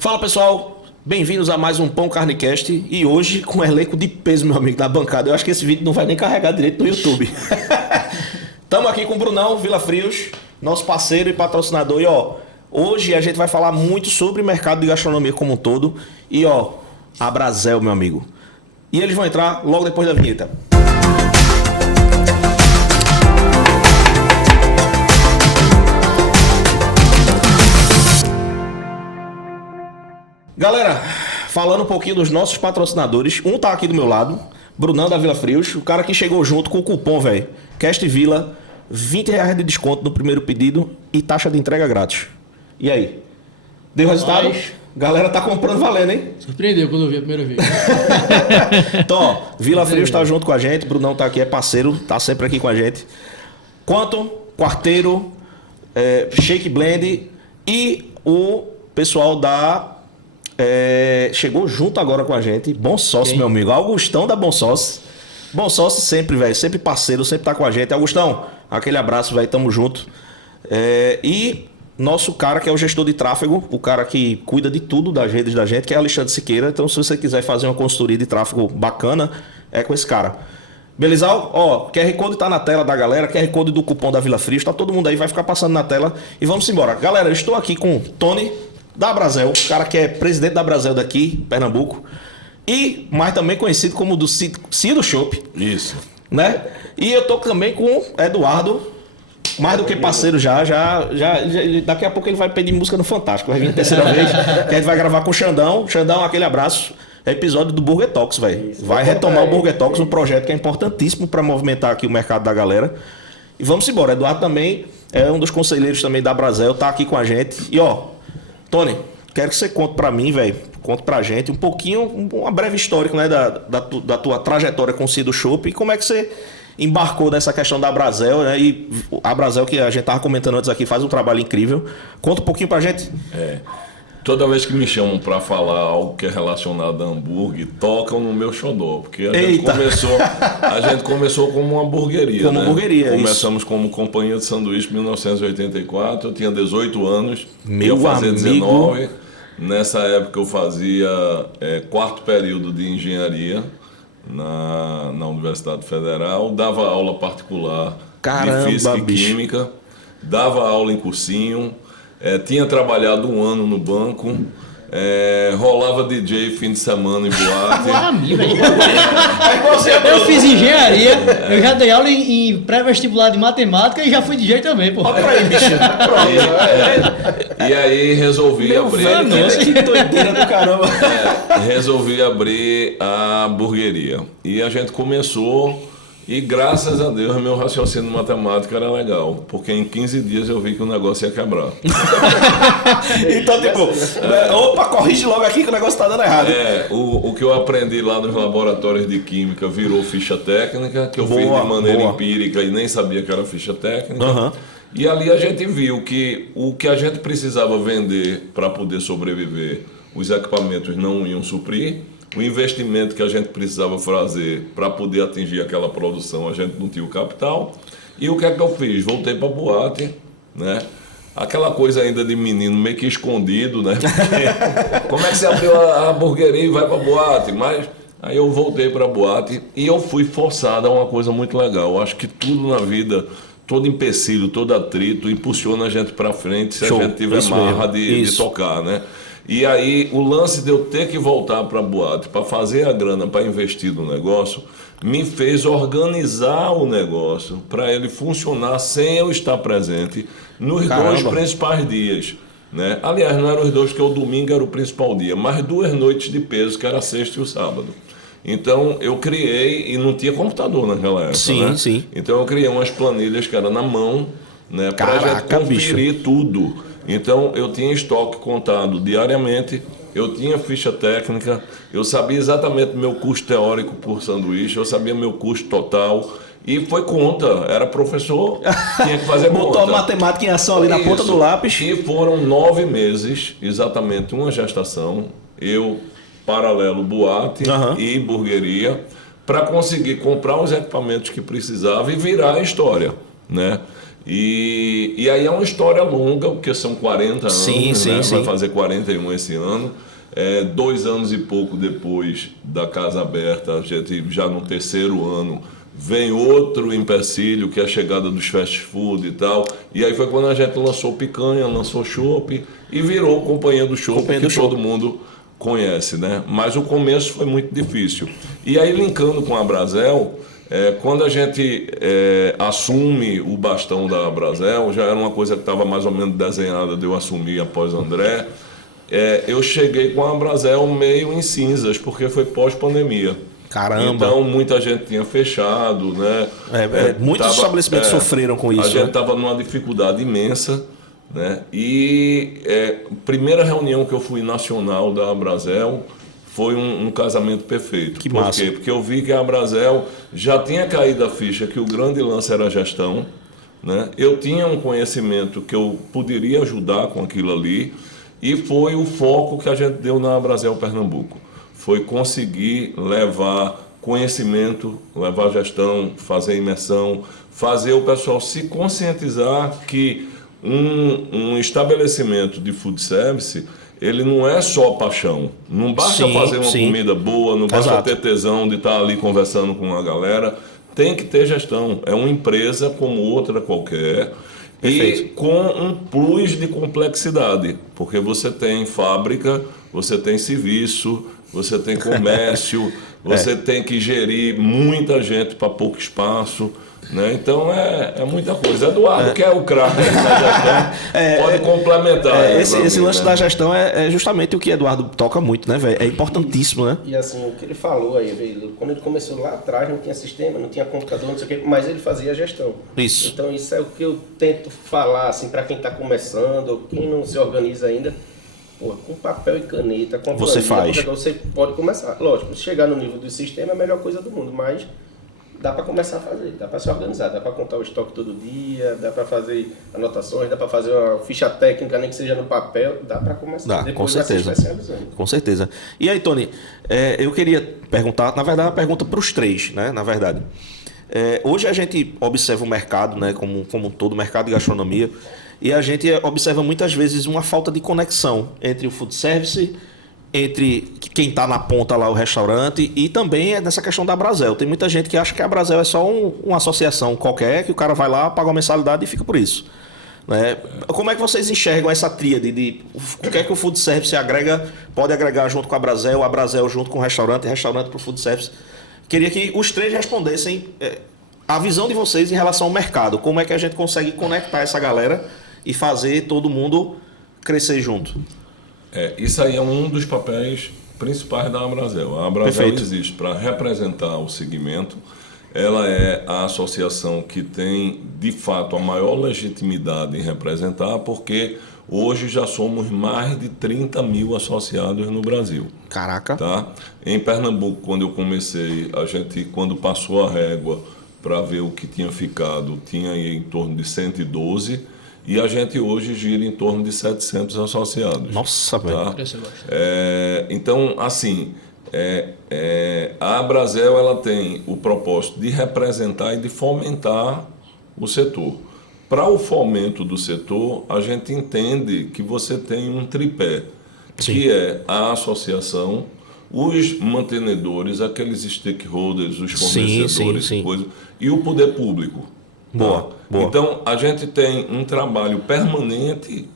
Fala pessoal, bem-vindos a mais um Pão Carnecast e hoje com um elenco de peso, meu amigo, da bancada. Eu acho que esse vídeo não vai nem carregar direito no YouTube. Estamos aqui com o Brunão Vila Frios, nosso parceiro e patrocinador. E hoje a gente vai falar muito sobre o mercado de gastronomia como um todo. E a Brasel, meu amigo. E eles vão entrar logo depois da vinheta. Galera, falando um pouquinho dos nossos patrocinadores, um tá aqui do meu lado, Brunão da Vila Frios, o cara que chegou junto com o cupom, velho, Cast Vila, R$20 de desconto no primeiro pedido e taxa de entrega grátis. E aí? Deu resultado? Galera tá comprando valendo, hein? Surpreendeu quando eu vi a primeira vez. Então, Vila Frios tá junto com a gente, Brunão tá aqui, é parceiro, tá sempre aqui com a gente. Quanto, Quarteiro, Shake Blend e o pessoal da... chegou junto agora com a gente. Bom Sócio, meu amigo. Augustão da Bom Sócio. Bom Sócio sempre, velho. Sempre parceiro, sempre tá com a gente. Augustão, aquele abraço, velho. Tamo junto. E nosso cara que é o gestor de tráfego, o cara que cuida de tudo das redes da gente, que é Alexandre Siqueira. Então, se você quiser fazer uma consultoria de tráfego bacana, é com esse cara. Beleza? QR Code tá na tela da galera. QR Code do cupom da Vila Frios. Tá todo mundo aí, vai ficar passando na tela. E vamos embora. Galera, eu estou aqui com o Tony da Brasel, o cara que é presidente da Brasel daqui, Pernambuco, e mais também conhecido como do Cido Shop. Isso. Né? E eu tô também com o Eduardo, mais do que parceiro já, daqui a pouco ele vai pedir música no Fantástico, vai vir a terceira vez, que a gente vai gravar com o Xandão. Xandão, aquele abraço. É episódio do Burger Talks, velho. Vai retomar o Burger Talks, um projeto que é importantíssimo para movimentar aqui o mercado da galera. E vamos embora. Eduardo também é um dos conselheiros também da Brasel, tá aqui com a gente. E Tony, quero que você conte pra mim, velho, conte pra gente um pouquinho, uma breve história, né, da tua trajetória com o Cido Shop e como é que você embarcou nessa questão da Brasel, né? E a Brasel, que a gente tava comentando antes aqui, faz um trabalho incrível. Conta um pouquinho pra gente. Toda vez que me chamam para falar algo que é relacionado a hambúrguer, tocam no meu xodó, porque a gente começou como uma hamburgueria, como hamburgueria, Começamos como companhia de sanduíche em 1984, eu tinha 18 anos, ia fazer amigo. 19. Nessa época eu fazia quarto período de engenharia na Universidade Federal, dava aula particular de física e química, dava aula em cursinho. Tinha trabalhado um ano no banco, rolava DJ fim de semana em boate. Eu fiz engenharia, eu já dei aula em pré-vestibular de matemática e já fui DJ também, pô. Olha aí, bicho. E aí resolvi abrir. Que doideira do caramba. Resolvi abrir a hamburgueria. E a gente começou. E graças a Deus meu raciocínio matemático era legal, porque em 15 dias eu vi que o negócio ia quebrar. Então, opa, corrige logo aqui que o negócio tá dando errado. O que eu aprendi lá nos laboratórios de química virou ficha técnica, que eu fiz de maneira empírica e nem sabia que era ficha técnica. Uhum. E ali a gente viu que o que a gente precisava vender para poder sobreviver, os equipamentos não iam suprir. O investimento que a gente precisava fazer para poder atingir aquela produção, a gente não tinha o capital. E o que é que eu fiz? Voltei para a boate, né? Aquela coisa ainda de menino meio que escondido, né? Como é que você abriu a hamburgueria e vai para a boate? Mas aí eu voltei para a boate e eu fui forçado a uma coisa muito legal. Eu acho que tudo na vida, todo empecilho, todo atrito, impulsiona a gente para frente se a gente tiver marra de tocar, né? E aí, o lance de eu ter que voltar para a boate, para fazer a grana, para investir no negócio, me fez organizar o negócio para ele funcionar sem eu estar presente nos dois principais dias. Né? Aliás, não eram os dois, porque o domingo era o principal dia, mas 2 noites de peso, que era a sexta e o sábado. Então, eu criei, e não tinha computador naquela época, né? Sim. Então, eu criei umas planilhas que eram na mão, né, para a gente conferir tudo. Então, eu tinha estoque contado diariamente, eu tinha ficha técnica, eu sabia exatamente o meu custo teórico por sanduíche, eu sabia meu custo total. E foi conta, era professor, tinha que fazer conta. Botou a matemática em ação ali na ponta do lápis. E foram 9 meses, exatamente uma gestação, eu, paralelo boate e hamburgueria, para conseguir comprar os equipamentos que precisava e virar a história, né? E aí é uma história longa, porque são 40 anos, Sim, né? sim. Vai fazer 41 esse ano. 2 anos e pouco depois da Casa Aberta, a gente já no terceiro ano, vem outro empecilho, que é a chegada dos fast food e tal. E aí foi quando a gente lançou Picanha, lançou Chopp e virou Companhia do Chopp, que todo mundo conhece, né? Mas o começo foi muito difícil. E aí, linkando com a Brasel, quando a gente assume o bastão da Brasel, já era uma coisa que estava mais ou menos desenhada de eu assumir após André. Eu cheguei com a Brasel meio em cinzas, porque foi pós-pandemia. Caramba! Então, muita gente tinha fechado, né? Muitos estabelecimentos sofreram com isso. A gente estava numa dificuldade imensa, né? E primeira reunião que eu fui nacional da Brasel foi um casamento perfeito. Que Por massa. quê? Porque eu vi que a Brasel já tinha caído a ficha que o grande lance era a gestão, né? Eu tinha um conhecimento que eu poderia ajudar com aquilo ali, e foi o foco que a gente deu na Brasel Pernambuco. Foi conseguir levar conhecimento, levar gestão, fazer imersão, fazer o pessoal se conscientizar que um estabelecimento de food service, ele não é só paixão. Não basta fazer uma comida boa, não basta ter tesão de estar ali conversando com a galera. Tem que ter gestão. É uma empresa como outra qualquer. Perfeito. E com um plus de complexidade, porque você tem fábrica, você tem serviço, você tem comércio, você tem que gerir muita gente para pouco espaço, né? Então é muita coisa. Eduardo, que é o craque da gestão, pode complementar. Esse lance da gestão é justamente o que Eduardo toca muito, né, velho? É importantíssimo, né? E assim, o que ele falou aí, velho, quando ele começou lá atrás, não tinha sistema, não tinha computador, não sei o quê, mas ele fazia a gestão. Isso. Então isso é o que eu tento falar, assim, para quem está começando, quem não se organiza ainda. Pô, com papel e caneta, com você faz. Você pode começar. Lógico, chegar no nível do sistema é a melhor coisa do mundo, mas dá para começar a fazer, dá para se organizar, dá para contar o estoque todo dia, dá para fazer anotações, dá para fazer uma ficha técnica, nem que seja no papel, dá para começar. Dá, depois com certeza. Com certeza. E aí, Tony, eu queria perguntar, na verdade, uma pergunta para os três, né? Na verdade. Hoje a gente observa o mercado, né? Como todo o mercado de gastronomia, e a gente observa muitas vezes uma falta de conexão entre o food service, entre quem está na ponta lá, o restaurante, e também nessa questão da Brasel. Tem muita gente que acha que a Brasel é só uma associação qualquer, que o cara vai lá, paga uma mensalidade e fica por isso. Né? Como é que vocês enxergam essa tríade de o que é que o food service pode agregar junto com a Brasel junto com o restaurante para o food service? Queria que os três respondessem a visão de vocês em relação ao mercado. Como é que a gente consegue conectar essa galera e fazer todo mundo crescer junto? Isso aí é um dos papéis principais da Brasel. A Brasel existe para representar o segmento. Ela é a associação que tem, de fato, a maior legitimidade em representar, porque hoje já somos mais de 30 mil associados no Brasil. Caraca! Tá? Em Pernambuco, quando eu comecei, a gente, quando passou a régua para ver o que tinha ficado, tinha aí em torno de 112, e a gente hoje gira em torno de 700 associados. Nossa, velho! Tá? Então, assim, a Brasel ela tem o propósito de representar e de fomentar o setor. Para o fomento do setor, a gente entende que você tem um tripé, que é a associação, os mantenedores, aqueles stakeholders, os fornecedores, coisa, e o poder público. Boa. Então, a gente tem um trabalho permanente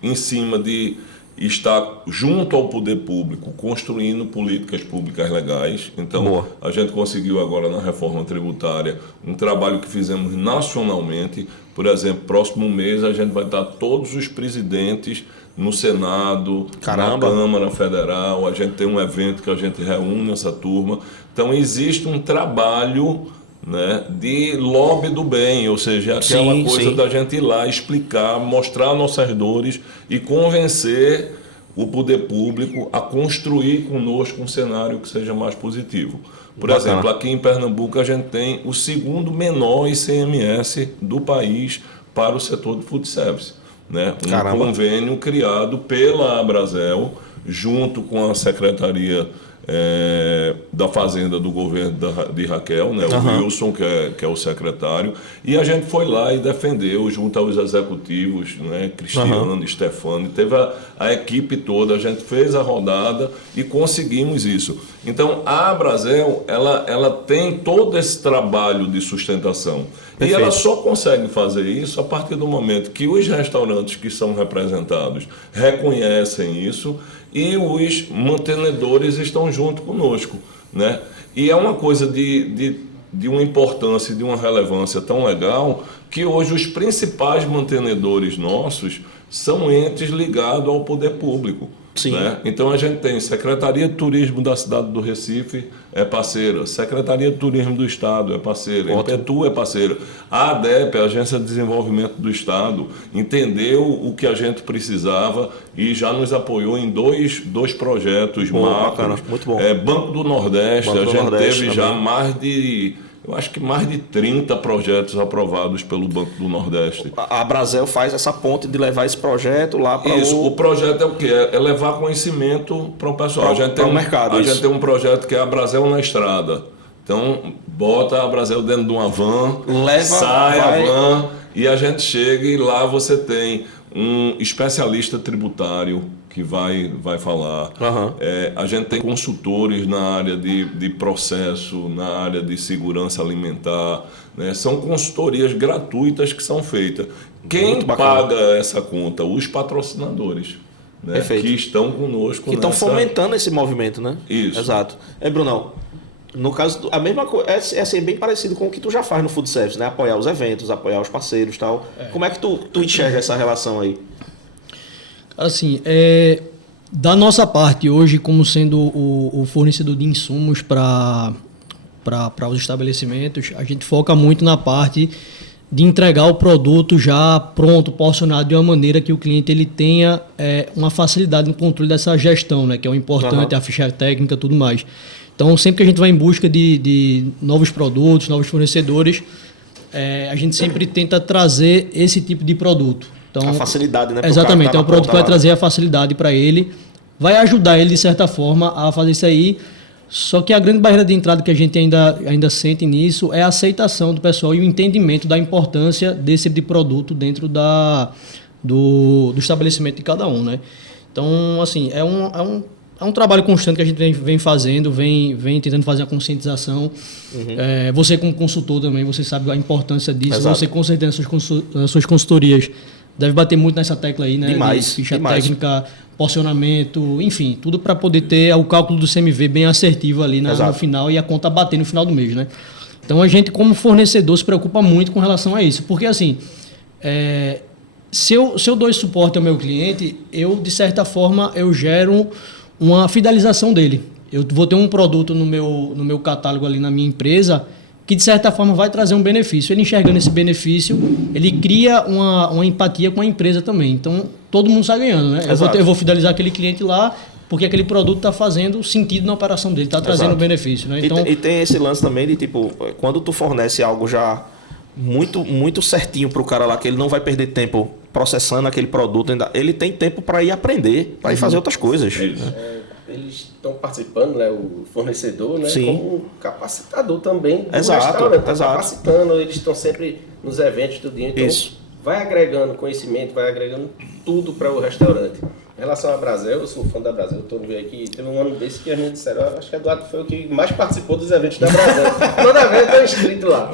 em cima de estar junto ao poder público, construindo políticas públicas legais. Então, a gente conseguiu agora na reforma tributária um trabalho que fizemos nacionalmente. Por exemplo, próximo mês a gente vai estar todos os presidentes no Senado, na Câmara Federal. A gente tem um evento que a gente reúne essa turma. Então, existe um trabalho, né, de lobby do bem, ou seja, aquela coisa da gente ir lá explicar, mostrar nossas dores e convencer o poder público a construir conosco um cenário que seja mais positivo. Por exemplo, aqui em Pernambuco a gente tem o segundo menor ICMS do país para o setor de food service, né? Um convênio criado pela Brasel junto com a Secretaria da Fazenda do governo de Raquel, né? O Wilson, que é o secretário, e a gente foi lá e defendeu junto aos executivos, né? Cristiano, Stefano, teve a equipe toda, a gente fez a rodada e conseguimos isso. Então, a Abrazel, ela tem todo esse trabalho de sustentação. Perfeito. E ela só consegue fazer isso a partir do momento que os restaurantes que são representados reconhecem isso e os mantenedores estão junto conosco, né? E é uma coisa de uma importância, de uma relevância tão legal que hoje os principais mantenedores nossos são entes ligados ao poder público. Sim. Né? Então a gente tem Secretaria de Turismo da cidade do Recife, é parceira, Secretaria de Turismo do Estado é parceira, Impetu é parceira, a ADEP, a Agência de Desenvolvimento do Estado, entendeu o que a gente precisava e já nos apoiou em dois projetos macros. Muito bom. Banco do Nordeste, a gente teve já mais de 30 projetos aprovados pelo Banco do Nordeste. A Abrazel faz essa ponte de levar esse projeto lá para o projeto é o quê? É levar conhecimento para o pessoal. A gente tem um projeto que é a Abrazel na estrada. Então, bota a Abrazel dentro de uma van, sai a van e a gente chega e lá você tem um especialista tributário que vai falar. A gente tem consultores na área de processo, na área de segurança alimentar, né? São consultorias gratuitas que são feitas. Quem paga essa conta? Os patrocinadores, né? Que estão conosco. Que estão fomentando esse movimento, né? Isso. Exato. Brunão, no caso, a mesma coisa, é assim, bem parecido com o que tu já faz no food service, né? Apoiar os eventos, apoiar os parceiros e tal. Como é que tu enxerga essa relação aí? Assim, da nossa parte hoje, como sendo o fornecedor de insumos para os estabelecimentos, a gente foca muito na parte de entregar o produto já pronto, porcionado de uma maneira que o cliente ele tenha uma facilidade no controle dessa gestão, né? Que é o importante, a ficha técnica e tudo mais. Então, sempre que a gente vai em busca de novos produtos, novos fornecedores, a gente sempre tenta trazer esse tipo de produto. Então, a facilidade, né? Exatamente, é um produto que vai trazer a facilidade para ele, vai ajudar ele, de certa forma, a fazer isso aí. Só que a grande barreira de entrada que a gente ainda sente nisso é a aceitação do pessoal e o entendimento da importância desse tipo de produto dentro do estabelecimento de cada um, né? Então, assim, é um trabalho constante que a gente vem fazendo, vem tentando fazer a conscientização. Você como consultor também, você sabe a importância disso. Exato. Você com certeza nas suas consultorias deve bater muito nessa tecla aí, né? Demais. Ficha técnica, porcionamento, enfim, tudo para poder ter o cálculo do CMV bem assertivo ali no final e a conta bater no final do mês, né? Então a gente como fornecedor se preocupa muito com relação a isso, porque assim, se eu dou esse suporte ao meu cliente, eu de certa forma eu gero uma fidelização dele. Eu vou ter um produto no meu catálogo ali na minha empresa que de certa forma vai trazer um benefício. Ele enxergando esse benefício, ele cria uma empatia com a empresa também. Então, todo mundo sai ganhando, né? Eu vou fidelizar aquele cliente lá porque aquele produto está fazendo sentido na operação dele, está trazendo benefício, né? Então, e tem esse lance também de, tipo, quando tu fornece algo já muito, muito certinho para o cara lá, que ele não vai perder tempo processando aquele produto, ele tem tempo para ir aprender, para ir fazer outras coisas. Eles estão participando, né, o fornecedor, né, Sim. como capacitador também do Exato. Capacitando, eles estão sempre nos eventos, tudo então isso. Vai agregando conhecimento, vai agregando tudo para o restaurante. Em relação à Abrazel, eu sou fã da Abrazel, estou vendo aqui, teve um ano desse que a gente disseram, acho que Eduardo foi o que mais participou dos eventos da Abrazel. Toda vez eu estou inscrito lá.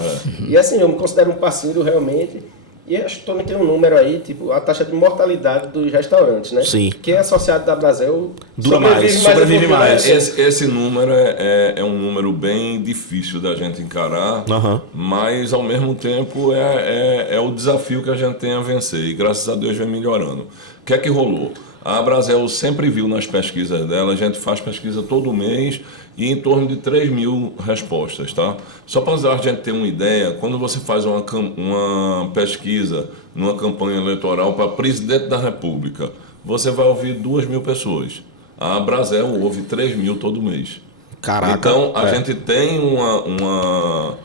E assim, eu me considero um parceiro realmente. E acho que também tem um número aí, tipo, a taxa de mortalidade dos restaurantes, né? Sim. Quem é associado da Abrazel sobrevive mais. Esse número é um número bem difícil da gente encarar, mas ao mesmo tempo é o desafio que a gente tem a vencer e graças a Deus vem melhorando. O que é que rolou? A Abrazel sempre viu nas pesquisas dela, a gente faz pesquisa todo mês e em torno de 3 mil respostas, tá? Só para a gente ter uma ideia, quando você faz uma pesquisa numa campanha eleitoral para presidente da República, você vai ouvir 2 mil pessoas. A Abrazel ouve 3 mil todo mês. Caraca. Então, a gente tem uma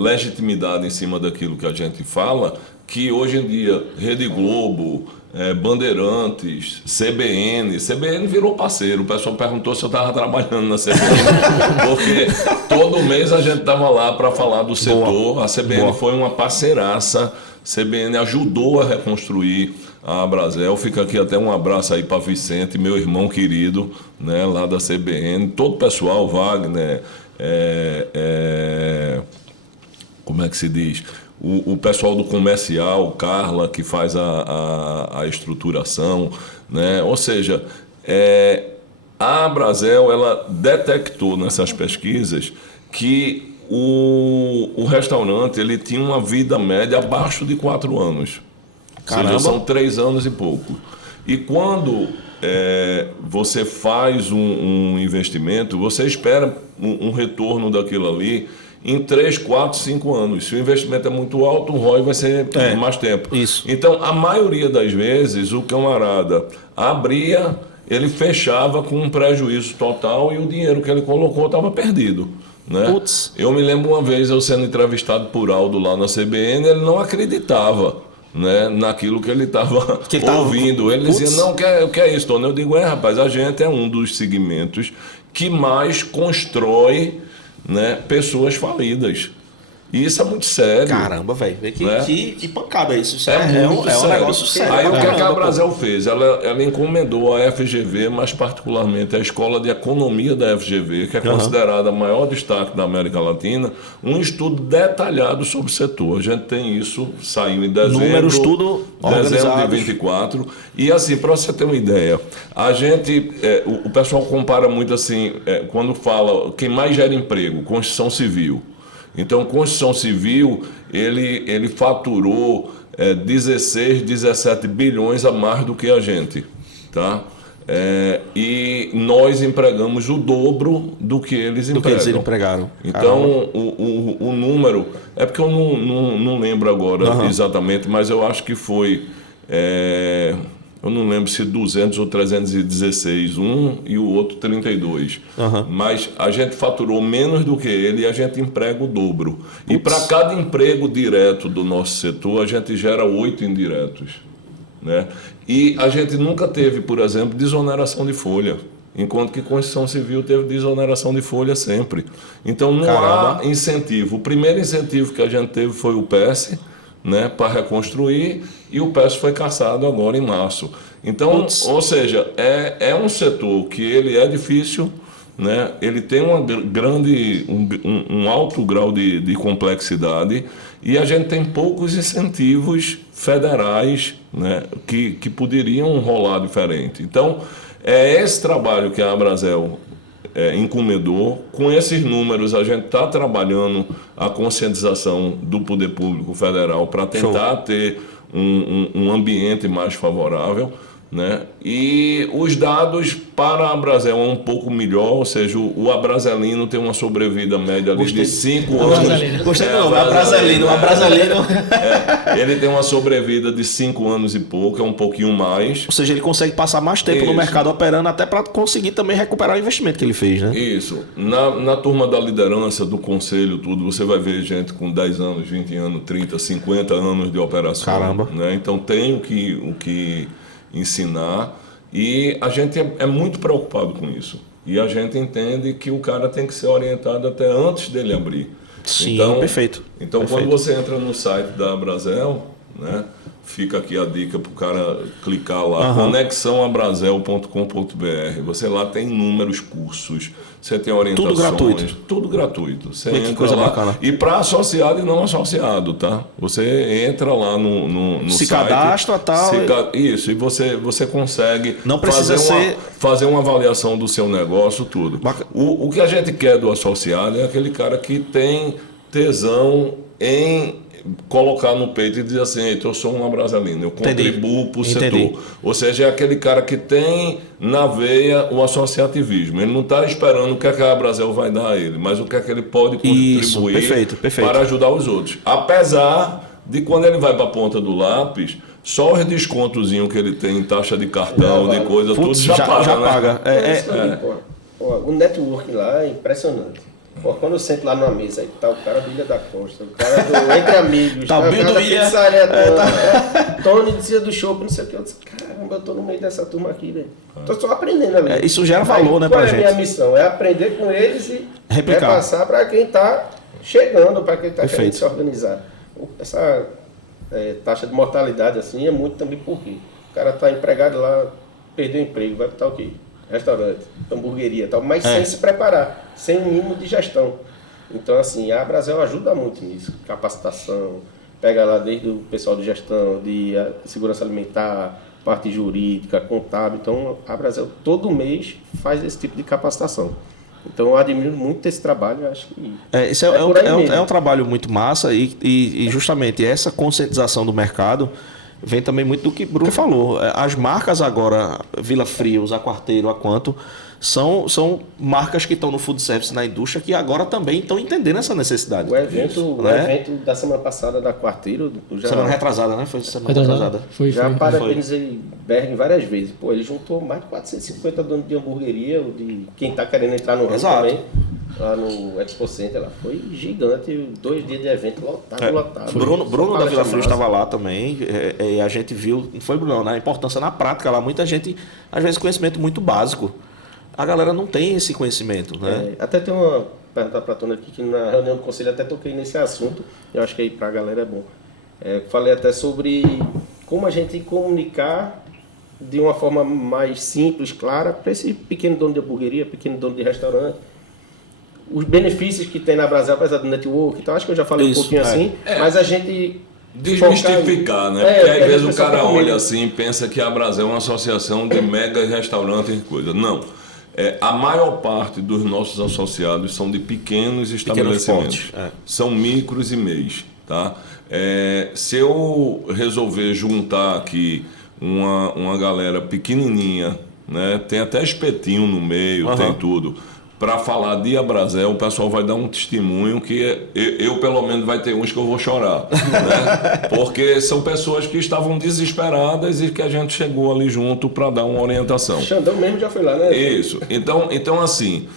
legitimidade em cima daquilo que a gente fala, que hoje em dia Rede Globo, Bandeirantes, CBN. CBN virou parceiro. O pessoal perguntou se eu estava trabalhando na CBN, porque todo mês a gente estava lá para falar do setor. Boa. A CBN Boa. Foi uma parceiraça. A CBN ajudou a reconstruir a Abrazel. Fica aqui até um abraço aí para Vicente, meu irmão querido, né, lá da CBN. Todo o pessoal, Wagner, como é que se diz? O pessoal do comercial, Carla, que faz a estruturação, né? Ou seja, a Abrazel, ela detectou nessas pesquisas que o restaurante ele tinha uma vida média abaixo de 4 anos. Caramba. Ou seja, são 3 anos e pouco. E quando você faz um investimento, você espera um retorno daquilo ali em 3, 4, 5 anos. Se o investimento é muito alto, o ROI vai ser mais tempo. Isso. Então, a maioria das vezes, o camarada abria, ele fechava com um prejuízo total e o dinheiro que ele colocou estava perdido. Né? Putz. Eu me lembro uma vez eu sendo entrevistado por Aldo lá na CBN, ele não acreditava, né, naquilo que ele estava ouvindo. Ele dizia, não, o que é isso, Tony? Eu digo, rapaz, a gente é um dos segmentos que mais constrói, né, pessoas falidas. E isso é muito sério. Caramba, velho. Que pancada isso. Isso é um negócio sério. Aí o que a Abrazel fez? Ela encomendou a FGV, mais particularmente a Escola de Economia da FGV, que é considerada a maior destaque da América Latina, um estudo detalhado sobre o setor. A gente tem isso, saiu em dezembro. Números tudo dezembro de 24. E assim, para você ter uma ideia, a gente, o pessoal compara muito assim, quando fala quem mais gera emprego, construção civil. Então, construção civil, ele faturou 16, 17 bilhões a mais do que a gente, tá? E nós empregamos o dobro do que eles empregam. Do que eles empregaram. Então, o número... É porque eu não lembro agora exatamente, mas eu acho que foi... eu não lembro se 200 ou 316, um e o outro 32. Mas a gente faturou menos do que ele e a gente emprega o dobro. E para cada emprego direto do nosso setor, a gente gera 8 indiretos. Né? E a gente nunca teve, por exemplo, desoneração de folha. Enquanto que construção civil teve desoneração de folha sempre. Então não há incentivo. O primeiro incentivo que a gente teve foi o PES, né, para reconstruir, e o PES foi cassado agora em março. Então, ou seja, é um setor que ele é difícil, né, ele tem um alto grau de complexidade e a gente tem poucos incentivos federais, né, que poderiam rolar diferente. Então, é esse trabalho que a Abrazel encomendou. Com esses números, a gente está trabalhando a conscientização do poder público federal para tentar ter um ambiente mais favorável, né? E os dados para a Abrazel é um pouco melhor, ou seja, o abrazelino tem uma sobrevida média ali de 5 anos. Gostei do nome, abrazelino. Ele tem uma sobrevida de 5 anos e pouco, é um pouquinho mais. Ou seja, ele consegue passar mais tempo no mercado operando, até para conseguir também recuperar o investimento que ele fez, né? Isso. Na turma da liderança, do conselho, tudo, você vai ver gente com 10 anos, 20 anos, 30, 50 anos de operação. Caramba. Né? Então tem o que ensinar e a gente é muito preocupado com isso. E a gente entende que o cara tem que ser orientado até antes dele abrir. Sim, então, perfeito. Então, quando você entra no site da Abrazel, né, fica aqui a dica para o cara clicar lá, conexãoabrazel.com.br. Você lá tem inúmeros cursos, você tem orientações. Tudo gratuito. Você entra coisa lá. Bacana. E para associado e não associado, tá? Você entra lá no se site. Cadastra, tal. Isso, e você consegue não precisa fazer uma avaliação do seu negócio, tudo. O que a gente quer do associado é aquele cara que tem tesão em colocar no peito e dizer assim, eu sou um abrazelino, eu contribuo para o setor. Ou seja, é aquele cara que tem na veia o associativismo. Ele não está esperando o que a Abrazel vai dar a ele, mas o que é que ele pode contribuir perfeito. para ajudar os outros. Apesar de quando ele vai para a ponta do lápis, só os descontozinhos que ele tem em taxa de cartão, de coisa, tudo já paga. O networking lá é impressionante. Pô, quando eu sento lá numa mesa, aí tá o cara do Ilha da Costa, o cara do Entre Amigos, Tá o Bill do da Ilha. pizzaria, Tony dizia do show, não sei o que. Eu disse, caramba, eu tô no meio dessa turma aqui, velho. Tô só aprendendo ali. Isso gera valor, né, qual pra é gente? A minha missão? É aprender com eles e Replicar. repassar para quem tá chegando, para quem tá Perfeito. querendo se organizar. Essa taxa de mortalidade, assim, é muito também porque o cara tá empregado lá, perdeu o emprego, vai botar o quê? Restaurante, hamburgueria e tal, mas sem se preparar, sem um mínimo de gestão. Então, assim, a Brasel ajuda muito nisso. Capacitação, pega lá desde o pessoal de gestão, de segurança alimentar, parte jurídica, contábil. Então, a Brasel todo mês faz esse tipo de capacitação. Então, eu admiro muito esse trabalho. Eu acho que Isso é um trabalho muito massa e justamente essa conscientização do mercado vem também muito do que o Bruno falou. As marcas agora, Vila Frios, a Quarteiro, a Quanto, são marcas que estão no food service na indústria que agora também estão entendendo essa necessidade. O evento da semana passada da Quarteiro... Semana retrasada, né? Foi semana retrasada. Já parabenizei Berg várias vezes. Pô, ele juntou mais de 450 donos de hamburgueria, de quem está querendo entrar no ramo também. Lá no Expo Center, lá foi gigante, 2 dias de evento lotado. Bruno da Vila Frios estava lá também, e a gente viu, não foi Bruno, na importância na prática lá, muita gente, às vezes conhecimento muito básico, a galera não tem esse conhecimento, né? Até tem uma pergunta para a Tona aqui, que na reunião do conselho até toquei nesse assunto, eu acho que aí para a galera é bom. Falei até sobre como a gente comunicar de uma forma mais simples, clara, para esse pequeno dono de hamburgueria, pequeno dono de restaurante, os benefícios que tem na Brasel, apesar do network, então acho que eu já falei um pouquinho assim, mas a gente... Desmistificar, né? Porque às vezes o cara olha assim e pensa que a Brasel é uma associação de mega restaurantes e coisa. Não. A maior parte dos nossos associados são de pequenos estabelecimentos. São micros e MEIs, tá? Se eu resolver juntar aqui uma galera pequenininha, né? Tem até espetinho no meio, tem tudo... Para falar de Abrazel, o pessoal vai dar um testemunho que eu pelo menos, vai ter uns que eu vou chorar. Né? Porque são pessoas que estavam desesperadas e que a gente chegou ali junto para dar uma orientação. Xandão mesmo já foi lá, né? Isso. Então assim,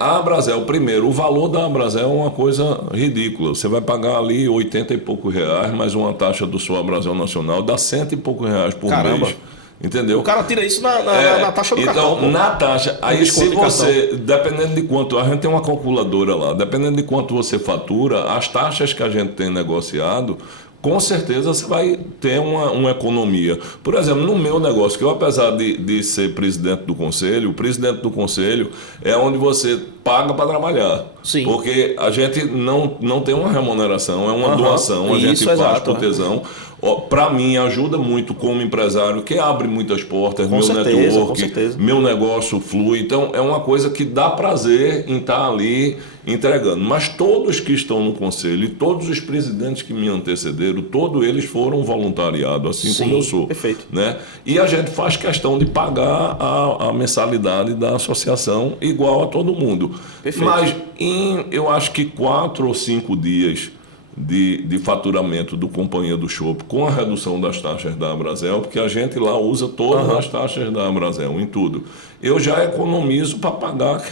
a Abrazel, primeiro, o valor da Abrazel é uma coisa ridícula. Você vai pagar ali 80 e poucos reais, mais uma taxa do seu Abrazel Nacional, dá 100 e poucos reais por mês. Entendeu? O cara tira isso na taxa do cartão. Então, na taxa, aí se você, dependendo de quanto, a gente tem uma calculadora lá, dependendo de quanto você fatura, as taxas que a gente tem negociado, com certeza você vai ter uma economia. Por exemplo, no meu negócio, que eu apesar de ser presidente do conselho, o presidente do conselho é onde você paga para trabalhar. Sim. Porque a gente não tem uma remuneração, é uma doação, a gente faz por tesão. Para mim, ajuda muito como empresário, que abre muitas portas, network, meu negócio flui. Então, é uma coisa que dá prazer em estar ali entregando. Mas todos que estão no conselho e todos os presidentes que me antecederam, todos eles foram voluntariados, assim como eu sou. Perfeito. Né? E a gente faz questão de pagar a mensalidade da associação igual a todo mundo. Perfeito. Mas eu acho que 4 ou 5 dias de faturamento do Companhia do Chopp com a redução das taxas da Abrazel, porque a gente lá usa todas as taxas da Abrazel em tudo. Eu já economizo para pagar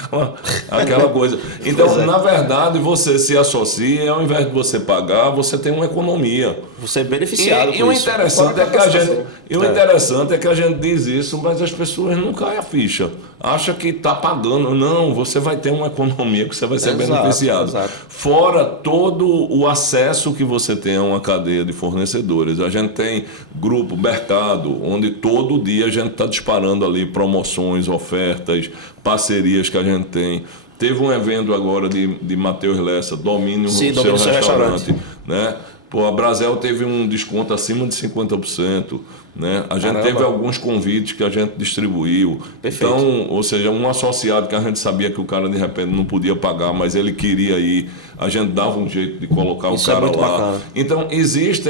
aquela coisa. Então, na verdade, você se associa e ao invés de você pagar, você tem uma economia. Você é beneficiado e o interessante é que a gente diz isso, mas as pessoas não caem a ficha. Acha que está pagando. Não, você vai ter uma economia que você vai ser beneficiado. Exato. Fora todo o acesso que você tem a uma cadeia de fornecedores. A gente tem grupo Mercado, onde todo dia a gente está disparando ali promoções, ofertas, parcerias que a gente tem. Teve um evento agora de Matheus Lessa, domine o seu restaurante. Né? A Brasel teve um desconto acima de 50%. Né? A gente teve alguns convites que a gente distribuiu. Perfeito. Então, ou seja, um associado que a gente sabia que o cara de repente não podia pagar, mas ele queria ir, a gente dava um jeito de colocar o cara lá. Bacana. Então, existe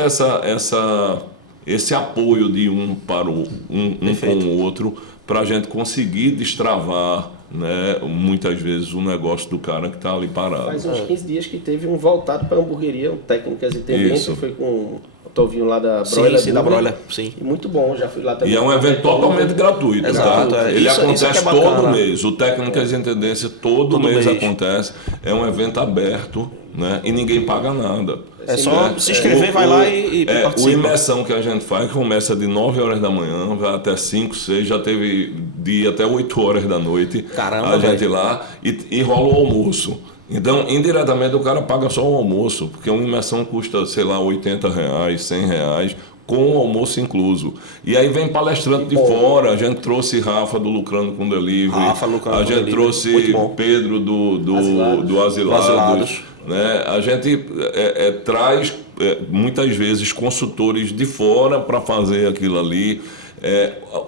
esse apoio de um para um com o outro para a gente conseguir destravar, né, muitas vezes o negócio do cara que está ali parado. Faz uns 15 dias que teve um voltado para a hamburgueria, um Técnicas e Tendência, foi com Tovinho lá da Sim, Broiler. sim, da Broiler, sim. E muito bom, já fui lá também. E é um evento totalmente gratuito. Exato, Tá? é. Ele Isso acontece que é bacana. todo mês. O Técnicas de Tendência todo mês acontece. É um evento aberto, né? E ninguém paga nada. É só se inscrever, vai lá e participa. O imersão que a gente faz começa de 9 horas da manhã, vai até 5, 6, já teve dia até 8 horas da noite. Caramba, a gente velho. lá e rola o almoço. Então, indiretamente, o cara paga só o almoço, porque uma imersão custa, sei lá, R$80, R$100, com o almoço incluso. E aí vem palestrante de fora, a gente trouxe Rafa do Lucrando com Delivery, a gente trouxe Pedro do Asilados. Né? A gente traz muitas vezes consultores de fora para fazer aquilo ali.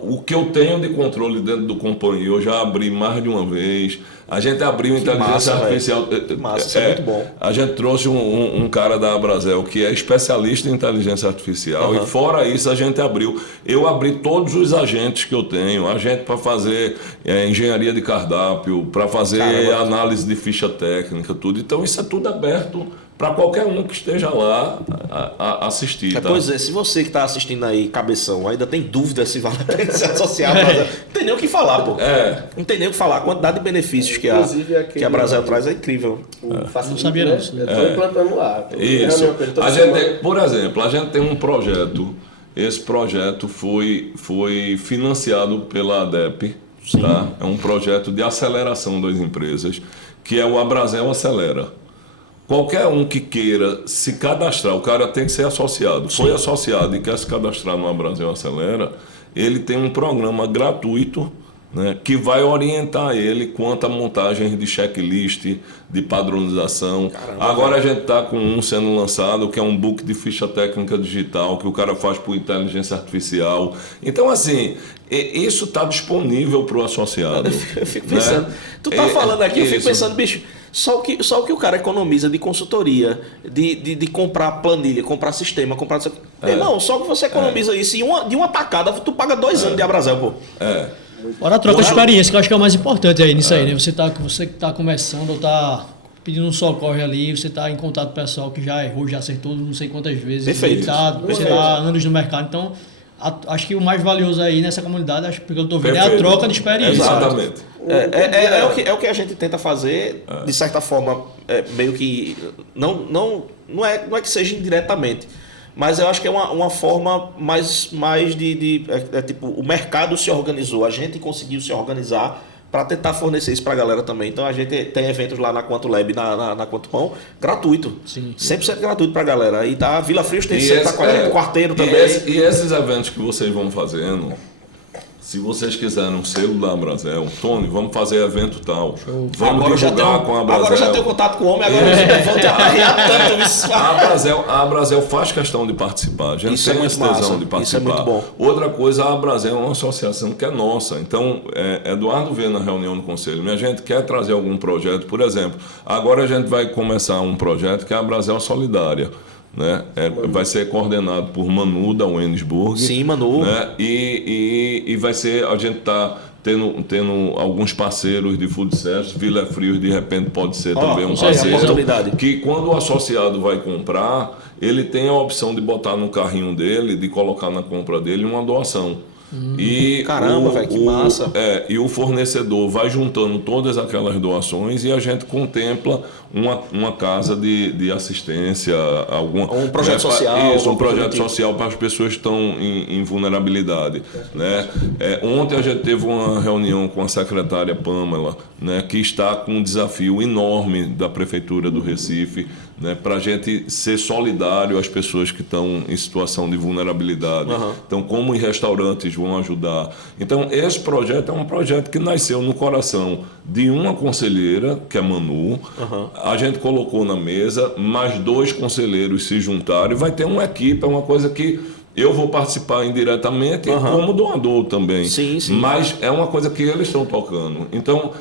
O que eu tenho de controle dentro do companhia, eu já abri mais de uma vez. A gente abriu inteligência artificial. Massa, isso é muito bom. A gente trouxe um cara da Abrazel que é especialista em inteligência artificial. E fora isso, a gente abriu. Eu abri todos os agentes que eu tenho. Agente para fazer engenharia de cardápio, para fazer análise de ficha técnica, tudo. Então, isso é tudo aberto para qualquer um que esteja lá a assistir. Tá? Pois é, se você que está assistindo aí, cabeção, ainda tem dúvida se vale a pena se associar a Abrazel, não tem nem o que falar, pô. Não tem nem o que falar. A quantidade de benefícios que a Abrazel traz é incrível. Não sabia não. Eu estou implantando lá. Isso. Por exemplo, a gente tem um projeto. Esse projeto foi financiado pela ADEP. Tá? É um projeto de aceleração das empresas, que é o Abrazel Acelera. Qualquer um que queira se cadastrar, o cara tem que ser associado. Foi associado e quer se cadastrar no Abrazel Acelera, ele tem um programa gratuito, né, que vai orientar ele quanto a montagens de checklist, de padronização. Agora a gente está com um sendo lançado, que é um book de ficha técnica digital, que o cara faz por inteligência artificial. Então, assim, isso está disponível para o associado. Eu fico pensando, tu tá falando aqui, eu fico pensando, bicho, só o que o cara economiza de consultoria, de comprar planilha, comprar sistema, comprar... Irmão, só que você economiza isso de uma tacada, tu paga 2 anos de Abrazel, pô. Fora a troca de experiência, que eu acho que é o mais importante aí nisso aí, né? Você que está começando ou está pedindo um socorro ali, você está em contato com o pessoal que já errou, já acertou não sei quantas vezes. Perfeito. Está, sei lá, anos no mercado. Então, acho que o mais valioso aí nessa comunidade, acho que eu estou vendo, é a troca de experiência. Exatamente. É o que a gente tenta fazer, de certa forma, meio que... Não é que seja indiretamente, mas eu acho que é uma forma mais de tipo, o mercado se organizou, a gente conseguiu se organizar para tentar fornecer isso para a galera também. Então a gente tem eventos lá na Quanto Lab, na Quanto Pão, gratuito. Sim. 100% gratuito para a galera. E tá, Vila Frios tem tá com a gente, Quarteiro também. E esses eventos que vocês vão fazendo, se vocês quiserem um selo da Abrazel, Tony, vamos fazer evento tal. Show. Vamos agora divulgar com a Abrazel. Agora eu já tenho contato com o homem, agora eu vou te aperrear tanto isso. A Abrazel faz questão de participar. A gente isso tem é essa muito tesão massa. de participar. Isso é muito bom. Outra coisa, a Abrazel é uma associação que é nossa. Então, Eduardo vê na reunião do conselho, minha gente quer trazer algum projeto, por exemplo, agora a gente vai começar um projeto que é a Abrazel Solidária. Né? Vai ser coordenado por Manu da Wendesburg. Sim, Manu. Né? E vai ser, a gente está tendo alguns parceiros de food service. Vila Frios de repente pode ser também um parceiro. Que quando o associado vai comprar, ele tem a opção de botar no carrinho dele, de colocar na compra dele uma doação. E caramba, velho, que massa. E o fornecedor vai juntando todas aquelas doações e a gente contempla uma casa de assistência, um projeto social. Isso, um projeto social para as pessoas que estão em vulnerabilidade. Né? Ontem a gente teve uma reunião com a secretária Pamela, né, que está com um desafio enorme da Prefeitura do Recife, né, para a gente ser solidário às pessoas que estão em situação de vulnerabilidade. Então, como em restaurantes vão ajudar. Então, esse projeto é um projeto que nasceu no coração de uma conselheira, que é Manu. A gente colocou na mesa, mais 2 conselheiros se juntaram e vai ter uma equipe, é uma coisa que eu vou participar indiretamente como doador também. Sim. Mas é uma coisa que eles estão tocando. Então,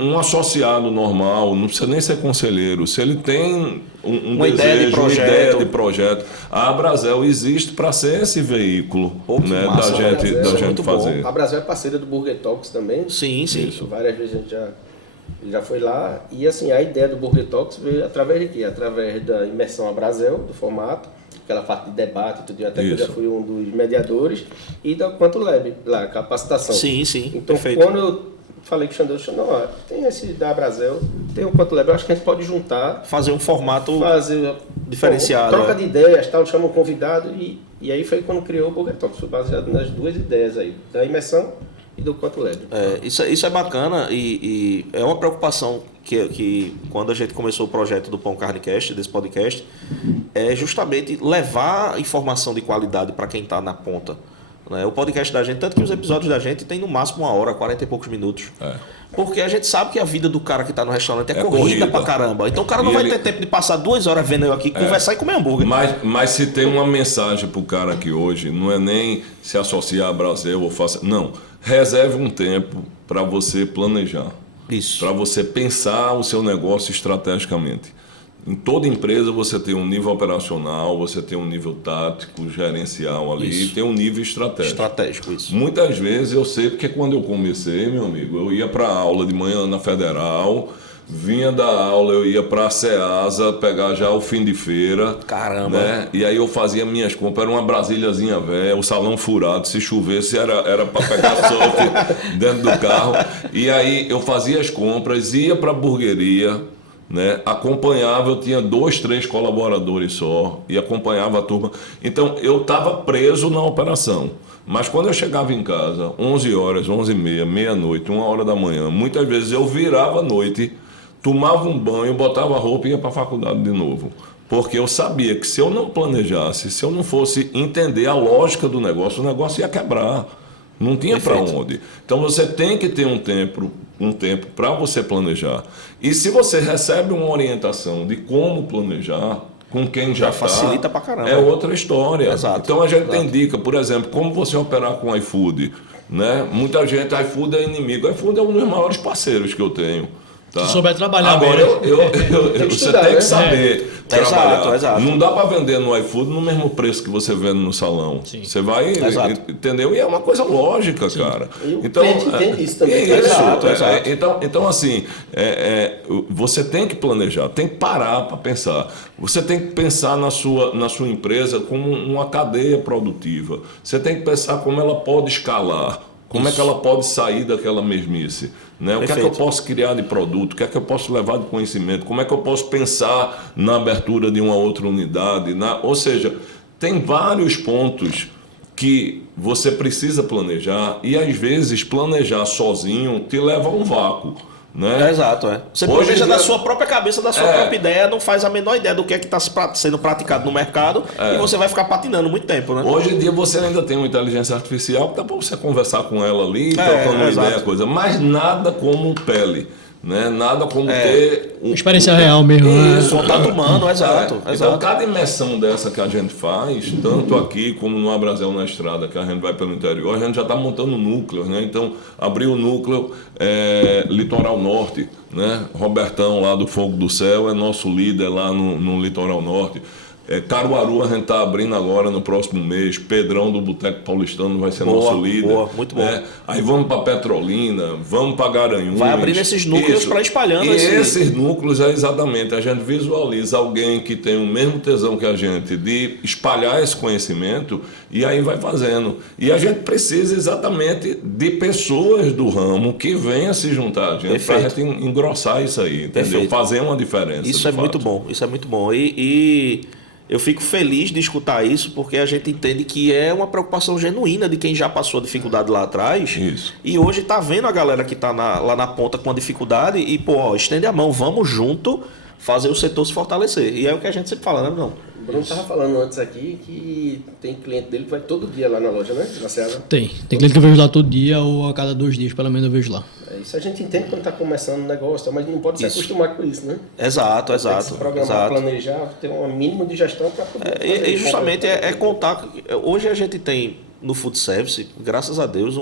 um associado normal, não precisa nem ser conselheiro, se ele tem uma ideia de projeto, a Abrazel existe para ser esse veículo, né, da gente fazer. Bom. A Abrazel é parceira do Burger Talks também. Sim. Isso. Várias vezes a gente já foi lá. E assim, a ideia do Burger Talks veio através de quê? Através da imersão Abrazel, do formato. aquela parte de debate e tudo, até que eu Isso. já fui um dos mediadores, e da Quanto Lab, lá, capacitação. Sim, Então, perfeito. quando eu falei com o Xandão, ó, tem esse da Brasel, tem o Quanto Lab, eu acho que a gente pode juntar, Fazer um formato fazer diferenciado. troca de ideias, tal, chama um convidado, e aí foi quando criou o Burger Talks, foi baseado nas duas ideias aí, da imersão e do Quanto Lab. Isso é bacana e é uma preocupação que quando a gente começou o projeto do Pão Carnecast, desse podcast, é justamente levar informação de qualidade para quem está na ponta. Né? O podcast da gente, tanto que os episódios da gente tem no máximo 1 hora, 40 e poucos minutos. Porque a gente sabe que a vida do cara que está no restaurante é corrida pra caramba. Então o cara não vai ter tempo de passar 2 horas vendo eu aqui, conversar e comer hambúrguer. Mas se tem uma mensagem pro cara aqui hoje, não é nem se associar a Brasil ou faça. Não. Reserve um tempo para você planejar. Isso. Para você pensar o seu negócio estrategicamente. Em toda empresa você tem um nível operacional, você tem um nível tático, gerencial ali, Isso. e tem um nível estratégico. Estratégico, isso. Muitas vezes eu sei porque quando eu comecei, meu amigo, eu ia para aula de manhã na Federal, vinha da aula, eu ia para a Ceasa pegar já o fim de feira. Caramba. Né? E aí eu fazia minhas compras, era uma Brasíliazinha velha, o salão furado, se chovesse era para pegar soft dentro do carro. E aí eu fazia as compras, ia para a burgueria, né? Acompanhava, eu tinha 2, 3 colaboradores só e acompanhava a turma. Então eu estava preso na operação. Mas quando eu chegava em casa, 11 horas, 11h30, meia-noite, 1 hora da manhã, muitas vezes eu virava à noite, tomava um banho, botava a roupa e ia para a faculdade de novo. Porque eu sabia que se eu não planejasse, se eu não fosse entender a lógica do negócio, o negócio ia quebrar. Não tinha para onde. Então você tem que ter um tempo para você planejar. E se você recebe uma orientação de como planejar, com quem já facilita pra caramba. É outra história. Exato. Então a gente tem dica, por exemplo, como você operar com iFood. Né? Muita gente, iFood é inimigo. iFood é um dos maiores parceiros que eu tenho. Tá? Se souber trabalhar agora, bem. você tem que saber trabalhar. Exato. Não dá para vender no iFood no mesmo preço que você vende no salão. Sim. Você vai, Exato. entendeu? E é uma coisa lógica, cara. E o então, cliente entende isso também. Exato. Então, assim, você tem que planejar, tem que parar para pensar. Você tem que pensar na sua empresa como uma cadeia produtiva. Você tem que pensar como ela pode escalar. Como é que ela pode sair daquela mesmice? Né? O que é que eu posso criar de produto? O que é que eu posso levar de conhecimento? Como é que eu posso pensar na abertura de uma outra unidade? Ou seja, tem vários pontos que você precisa planejar e, às vezes, planejar sozinho te leva a um vácuo. Né? Exato. Você planeja da sua própria cabeça, da sua própria ideia, não faz a menor ideia do que é que está sendo praticado no mercado e você vai ficar patinando muito tempo, né? Hoje em dia você ainda tem uma inteligência artificial que dá para você conversar com ela ali, trocando uma ideia, coisa, mas nada como pele. Né? Nada como ter experiência real mesmo. Isso, contato humano, exato. Então, cada imersão dessa que a gente faz, tanto aqui como no Abrazel na Estrada, que a gente vai pelo interior, a gente já está montando núcleos. Né? Então, abriu o núcleo Litoral Norte. Né? Robertão, lá do Fogo do Céu, é nosso líder lá no Litoral Norte. Caruaru a gente está abrindo agora no próximo mês. Pedrão do Boteco Paulistano vai ser nosso líder. Boa, muito bom. Aí vamos para Petrolina, vamos para Garanhuns. Vai abrir esses núcleos para espalhando. E esses núcleos é exatamente, a gente visualiza alguém que tem o mesmo tesão que a gente de espalhar esse conhecimento e aí vai fazendo. E a gente precisa exatamente de pessoas do ramo que venham se juntar a gente para a gente engrossar isso aí, entendeu? Perfeito. Fazer uma diferença. Isso é muito bom, isso é muito bom. E eu fico feliz de escutar isso, porque a gente entende que é uma preocupação genuína de quem já passou a dificuldade lá atrás. Isso. E hoje está vendo a galera que está lá na ponta com a dificuldade e, estende a mão, vamos junto fazer o setor se fortalecer. E é o que a gente sempre fala, né, Bruno? O Bruno estava falando antes aqui que tem cliente dele que vai todo dia lá na loja, né? Na Ceasa. Tem cliente que eu vejo lá todo dia ou a cada 2 dias, pelo menos eu vejo lá. Isso a gente entende quando está começando o negócio, mas não pode se acostumar com isso, né? Exato. Tem que se programar, planejar, ter um mínimo de gestão para poder... E justamente contar... Hoje a gente tem no food service, graças a Deus,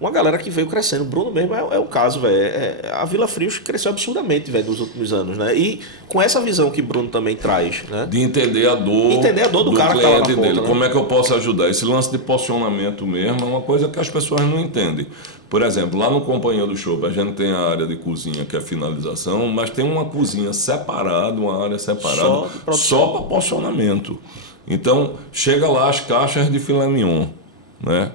uma galera que veio crescendo. O Bruno mesmo é o caso, velho. A Vila Frios cresceu absurdamente, velho, nos últimos anos, né? E com essa visão que o Bruno também traz, né? De entender a dor, do cara que tá lá na cliente ponta, dele. né? Como é que eu posso ajudar? Esse lance de porcionamento mesmo é uma coisa que as pessoas não entendem. Por exemplo, lá no Companhia do Chopp, a gente tem a área de cozinha, que é finalização, mas tem uma cozinha separada, uma área separada só para porcionamento. Então, chega lá as caixas de filé mignon, né?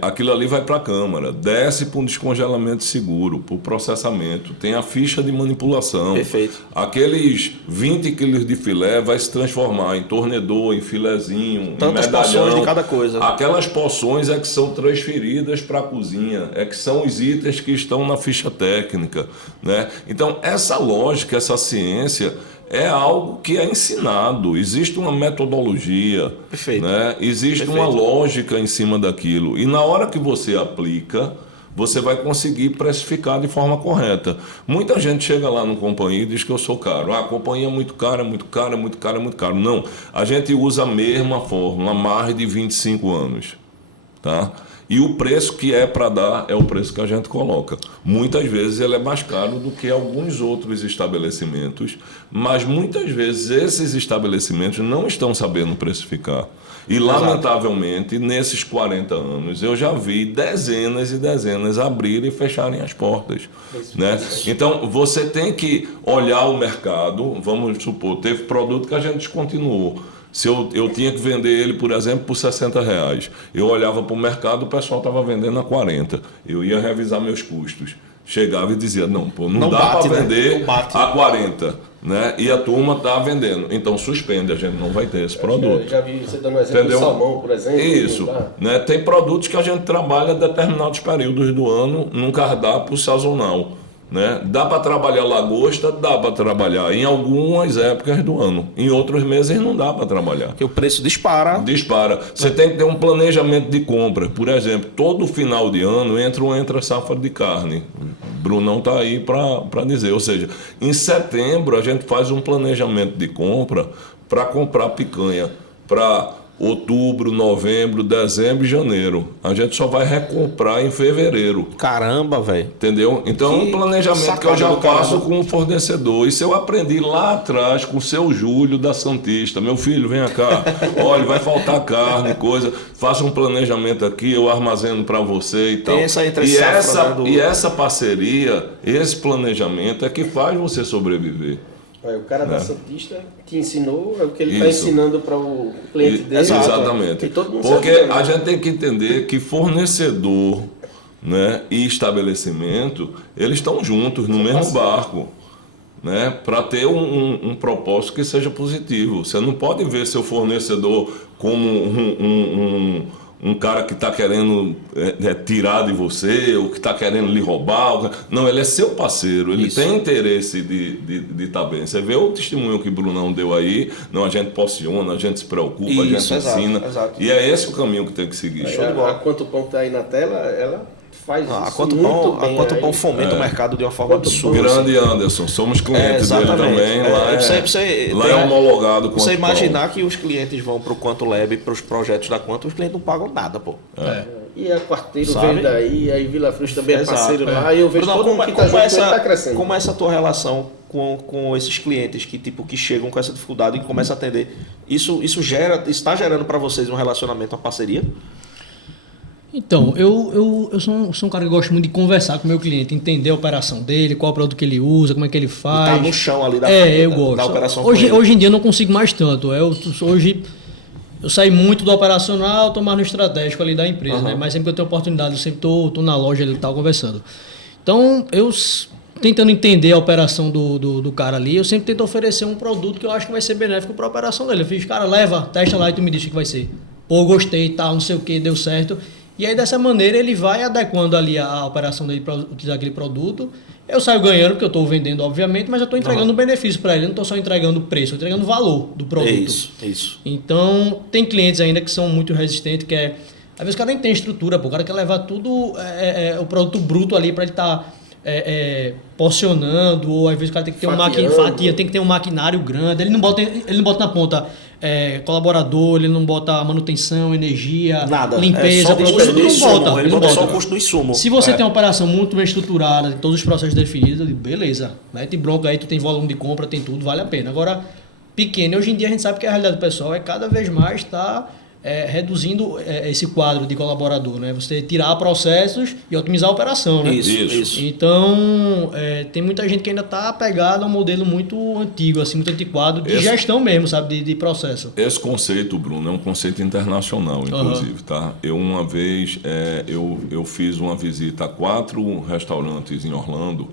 Aquilo ali vai para a câmara, desce para um descongelamento seguro, para o processamento, tem a ficha de manipulação. Perfeito. Aqueles 20 quilos de filé vai se transformar em tornedor, em filezinho, tantas em medalhão. porções de cada coisa. Aquelas porções é que são transferidas para a cozinha, é que são os itens que estão na ficha técnica, né? Então, essa lógica, essa ciência é algo que é ensinado, existe uma metodologia, Perfeito. Né? Existe Perfeito. uma lógica em cima daquilo. E na hora que você aplica, você vai conseguir precificar de forma correta. Muita gente chega lá no companhia e diz que eu sou caro. A companhia é muito cara, muito cara, muito cara, muito caro. Não, a gente usa a mesma fórmula há mais de 25 anos. Tá? E o preço que é para dar é o preço que a gente coloca. Muitas vezes ele é mais caro do que alguns outros estabelecimentos, mas muitas vezes esses estabelecimentos não estão sabendo precificar. E, lamentavelmente, nesses 40 anos, eu já vi dezenas e dezenas abrirem e fecharem as portas. Né? Então, você tem que olhar o mercado. Vamos supor, teve produto que a gente descontinuou. Se eu tinha que vender ele, por exemplo, por R$60, eu olhava para o mercado, o pessoal estava vendendo a 40. Eu ia revisar meus custos. Chegava e dizia, não dá para vender a 40. Né? E a turma está vendendo. Então suspende, a gente não vai ter esse produto. Eu já vi você dando um exemplo do salmão, por exemplo. Isso. Né? Tem produtos que a gente trabalha determinados períodos do ano num cardápio sazonal. Né? Dá para trabalhar lagosta, dá para trabalhar em algumas épocas do ano. Em outros meses não dá para trabalhar. Porque o preço dispara. Você tem que ter um planejamento de compra. Por exemplo, todo final de ano entra safra de carne. Brunão está aí para dizer. Ou seja, em setembro a gente faz um planejamento de compra para comprar picanha para outubro, novembro, dezembro e janeiro. A gente só vai recomprar em fevereiro. Caramba, velho. Entendeu? Então é um planejamento que eu já faço com o fornecedor. Isso eu aprendi lá atrás com o seu Júlio da Santista. Meu filho, vem cá. Olha, vai faltar carne, coisa. Faça um planejamento aqui, eu armazeno para você e tal. Tem essa e essa parceria, esse planejamento é que faz você sobreviver. O cara da Santista te ensinou, é o que ele está ensinando para o cliente dele. Exatamente. E todo mundo porque sabe, a gente tem que entender que fornecedor, né, e estabelecimento, eles estão juntos no mesmo barco. Né, para ter um propósito que seja positivo. Você não pode ver seu fornecedor como um cara que está querendo tirar de você, ou que está querendo lhe roubar. Não, ele é seu parceiro, ele tem interesse de estar bem. Você vê o testemunho que o Brunão deu aí, não, a gente posiciona, a gente se preocupa, a gente ensina. Exato. E é esse o caminho que tem que seguir. A Quanto Pão está aí na tela, ela faz isso a Quanto Pão fomenta o mercado de uma forma absurda. Grande Anderson, somos clientes dele também. Lá é homologado com você imaginar que os clientes vão para o Quanto Lab, para os projetos da Quanto, os clientes não pagam nada, pô. E a Quarteiro veio daí, aí Vila Fruz também é parceiro lá, e eu vejo todo mundo que está crescendo. Como é essa tua relação com esses clientes que chegam com essa dificuldade e começam a atender? Isso está gerando para vocês um relacionamento, uma parceria? Então, eu sou um cara que gosta muito de conversar com o meu cliente, entender a operação dele, qual produto que ele usa, como é que ele faz. Tá no chão ali eu gosto. Da operação. Hoje em dia eu não consigo mais tanto. Hoje eu saí muito do operacional, tô mais no estratégico ali da empresa, né? Mas sempre que eu tenho oportunidade, eu sempre tô na loja ali e tal, conversando. Então, eu tentando entender a operação do cara ali, eu sempre tento oferecer um produto que eu acho que vai ser benéfico para a operação dele. Eu fiz, cara, leva, testa lá e tu me diz o que vai ser. Pô, gostei e tal, não sei o que, deu certo. E aí, dessa maneira, ele vai adequando ali a operação dele para utilizar aquele produto. Eu saio ganhando, porque eu estou vendendo, obviamente, mas eu estou entregando benefício para ele. Eu não estou só entregando preço, eu estou entregando valor do produto. Isso. Então, tem clientes ainda que são muito resistentes, que às vezes o cara nem tem estrutura, pô, o cara quer levar tudo, o produto bruto ali para ele estar porcionando, ou às vezes o cara tem que ter tem que ter um maquinário grande. Ele não bota na ponta colaborador, ele não bota manutenção, energia, nada, limpeza, ele bota só o custo do insumo. Se você tem uma operação muito bem estruturada, todos os processos definidos, beleza, mete bronca aí, tu tem volume de compra, tem tudo, vale a pena. Agora, pequeno, hoje em dia a gente sabe que a realidade do pessoal cada vez mais está reduzindo esse quadro de colaborador, né? Você tirar processos e otimizar a operação, né? Isso. Então, tem muita gente que ainda está apegada a um modelo muito antigo, assim, muito antiquado, de gestão mesmo, sabe? De processo. Esse conceito, Bruno, é um conceito internacional, inclusive, tá? Eu, uma vez, eu fiz uma visita a 4 restaurantes em Orlando,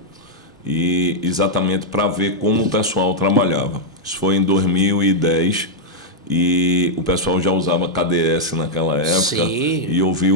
e exatamente para ver como o pessoal trabalhava. Isso foi em 2010 e o pessoal já usava KDS naquela época. Sim. E eu vi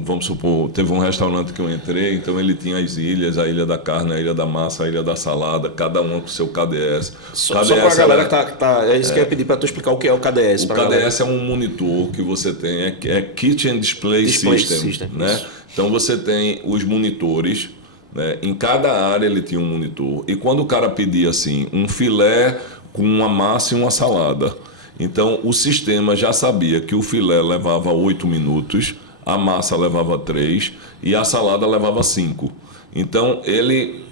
vamos supor, teve um restaurante que eu entrei, então ele tinha as ilhas, a ilha da carne, a ilha da massa, a ilha da salada, cada um com o seu KDS. Só para a galera que tá... É isso que eu ia pedir para tu explicar o que é o KDS. O KDS é um monitor que você tem, é Kitchen Display System, né? Isso. Então você tem os monitores, né? Em cada área ele tinha um monitor. E quando o cara pedia assim, um filé com uma massa e uma salada, então o sistema já sabia que o filé levava 8 minutos, a massa levava 3 e a salada levava 5. Então ele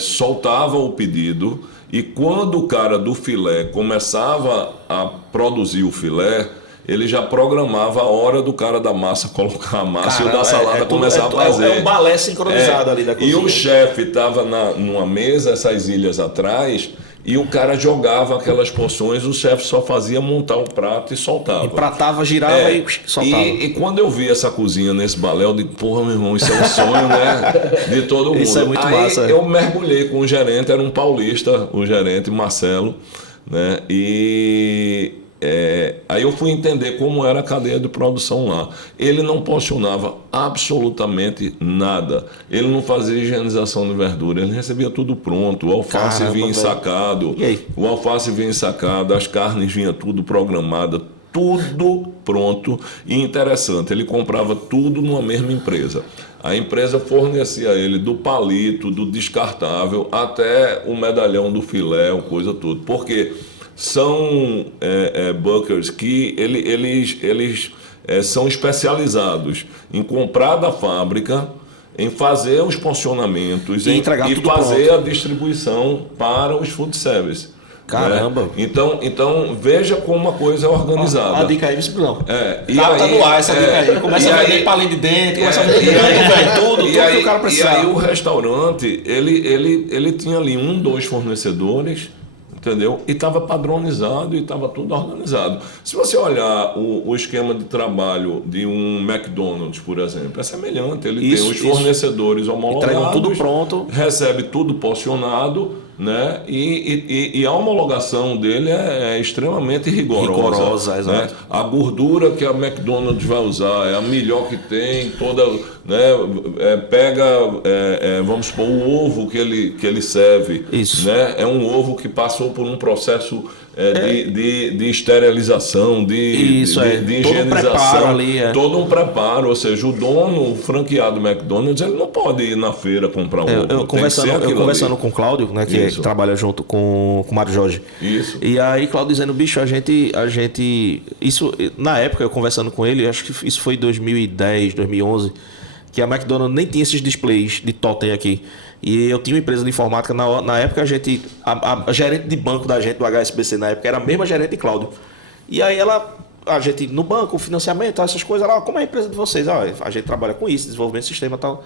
soltava o pedido, e quando o cara do filé começava a produzir o filé, ele já programava a hora do cara da massa colocar a massa e o da salada começar a fazer. É um balé sincronizado ali da cozinha. E o chefe estava numa mesa, essas ilhas atrás, e o cara jogava aquelas porções, o chefe só fazia montar o prato e soltava. Empratava, girava e soltava. E quando eu vi essa cozinha nesse balé, eu digo, porra, meu irmão, isso é um sonho, né? De todo mundo. Isso é muito Aí massa. Eu mergulhei com o gerente, era um paulista, o gerente, Marcelo, né? Aí eu fui entender como era a cadeia de produção lá. Ele não porcionava absolutamente nada. Ele não fazia higienização de verdura. Ele recebia tudo pronto. O alface vinha ensacado. O alface vinha ensacado, as carnes vinha tudo programada, tudo pronto. E interessante, ele comprava tudo numa mesma empresa. A empresa fornecia a ele do palito, do descartável, até o medalhão do filé, coisa tudo. Porque são bunkers que eles são especializados em comprar da fábrica, em fazer os porcionamentos e fazer a distribuição para os food service. Caramba! Né? Então veja como a coisa é organizada. A dica aí, não. Tá no ar essa dica aí. Começa a vender palito de dentro, começa a vender tudo que o cara precisa. E aí o restaurante, ele tinha ali 2 fornecedores, entendeu? E estava padronizado e estava tudo organizado. Se você olhar o esquema de trabalho de um McDonald's, por exemplo, é semelhante. Ele tem os fornecedores homologados, entregam tudo pronto, recebe tudo porcionado, né? E a homologação dele é extremamente rigorosa, exato. Né? A gordura que a McDonald's vai usar é a melhor que tem, toda, né? Pega, vamos supor, o ovo que ele serve. Isso. Né? É um ovo que passou por um processo de esterilização, de higienização. Todo um preparo ali. Todo um preparo, ou seja, o dono, o franqueado do McDonald's, ele não pode ir na feira comprar um ovo. Eu conversando com o Cláudio, né, que trabalha junto com o Mário Jorge. Isso. E aí, Cláudio dizendo, bicho, a gente... Isso, na época, eu conversando com ele, acho que isso foi 2010, 2011, que a McDonald's nem tinha esses displays de totem aqui. E eu tinha uma empresa de informática, na época a gerente de banco da gente, do HSBC na época, era a mesma gerente de Cláudio. E aí a gente no banco, financiamento, essas coisas, como é a empresa de vocês? A gente trabalha com isso, desenvolvimento de sistema e tal.